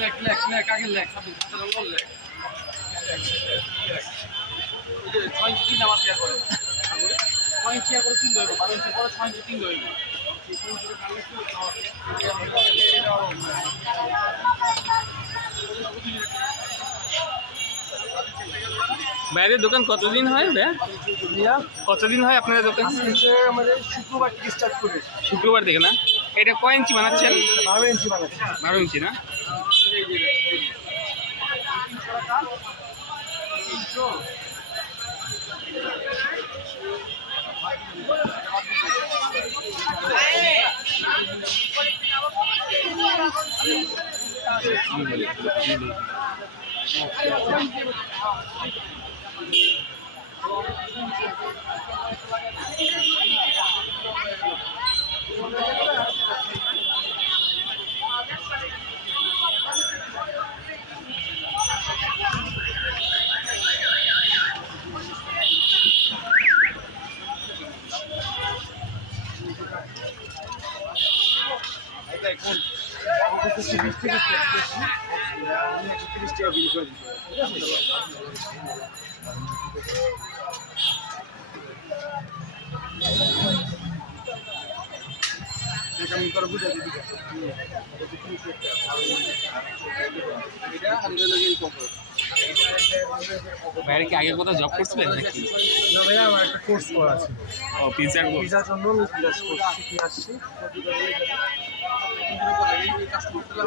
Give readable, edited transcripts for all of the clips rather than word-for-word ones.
লেখ আগে লেখ সাবধান সাবধান লেখ ওই যে 6 ইঞ্চি 3 আমার শেয়ার করে 6 ইঞ্চি করে 3 ধরবে 12 ইঞ্চি করে 6 ইঞ্চি 3 ধরবে বাইরের দোকান কতদিন হয় ভাইয়া? কতদিন হয় আপনাদের দোকান? আমাদের শুক্রবার থেকে স্টার্ট করে শুক্রবার থেকে না? এটা কয় ইঞ্চি বানাচ্ছেন? 12 ইঞ্চি বানাচ্ছি 12 ইঞ্চি না? বাইরে কি আগে কোথাও জব করছিলেন নাকি? না ভাইয়া আমার একটা কোর্স করা ছিল ও পিজার কোর্স। পিজার জন্য আমি পিজার কোর্স শিখে আসছি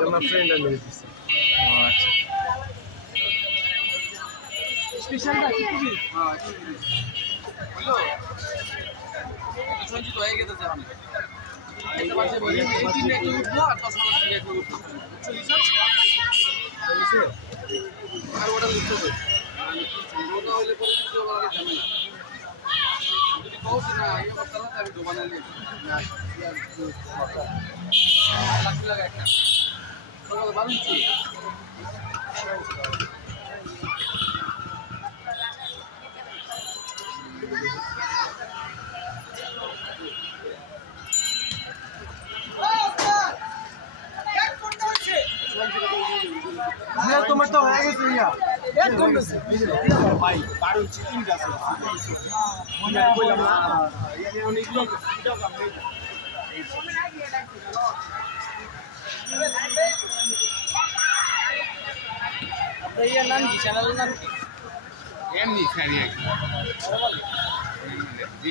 আমার ফ্রেন্ড আর মেরে দিচ্ছে ও আচ্ছা। স্পেশালটা কি খুবই হ্যাঁ হ্যালো সঞ্জিত হয়ে গেছে আমি এটা বাজে বলি 18 রেট উঠবো আর 10 হাজার রেট উঠবো বুঝছো আর ওটা লিখতে হবে ওটা হইলে পরে কিছু বলা যাবে না যদি কওছ না এই কথা আমি দোকানে নিয়ে না লাখ লাগা একটা সকাল বাড়ুছি তোমার তো হয়ে গেছে ইয়া একদম বেশি ভাই 12 ইঞ্চি 3 গাছ মনে কইলাম না অনেকগুলো ভিডিও কাম হয়ে যায় আপনার ইয়ার নাম কি চ্যানেলের নাম কি এমনি সারি আর কি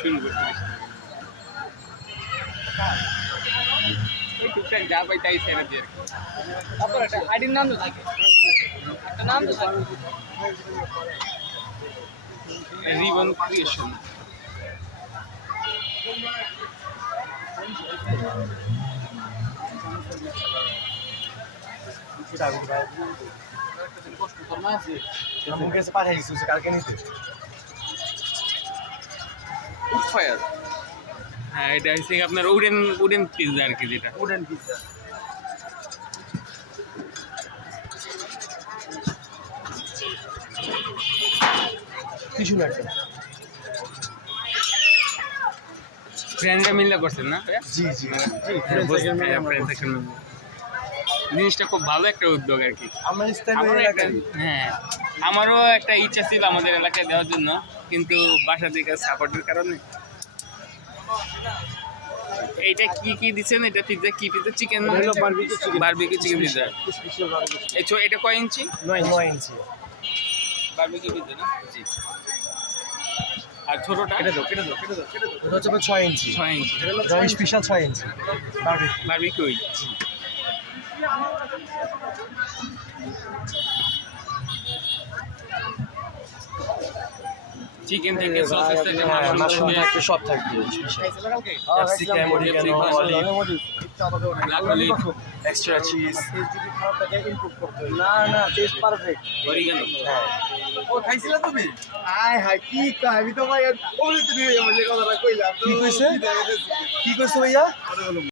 শুরু করতে এই টুকটাক যা পাই তাই ছেড়ে দিয়ে আপনার একটা আইডির নাম তো থাকে একটা নাম তো থাকে রিবন ক্রিয়েশন। ফায়ার হ্যাঁ এটা হচ্ছে আপনার উডেন পিৎজা আর কি, যেটা উডেন পিজ্জা কিছু না একটা ফ্রেন্ডরা মিলে করছেন না? জি জি জিনিসটা খুব ভালো একটা উদ্যোগ আর কি। আমার আমারও একটা হ্যাঁ আমারও একটা ইচ্ছা ছিল আমাদের এলাকায় দেওয়ার জন্য, কিন্তু বাসা থেকে সাপোর্টের কারণে। এইটা কি কি দিচ্ছেন? এটা পিৎজা কি pizza? Chicken barbecue chicken pizza. এটা কয় ইঞ্চি? 9 ইঞ্চি বারবিকিউ পিৎজা না? জি। আর ছোটটা এটা হচ্ছে 6 ইঞ্চি 6 ইঞ্চি স্পেশাল 6 ইঞ্চি বারবিকিউ। চিকেন থেকে সসেস থেকে মাশরুম থাকে সব থাকবে ক্যাপসিকাম অরিগানো এক্সট্রা চিজ যদি খারাপ থাকে ইনপুট করতে না টেস্ট পারফেক্ট অরিগানো। হ্যাঁ ও খাইছিলা তুমি আয় হায় কি কই আমি তো ভাই ওরে তুমি আমার যে কথাটা কইলাম কি কইছে ভাইয়া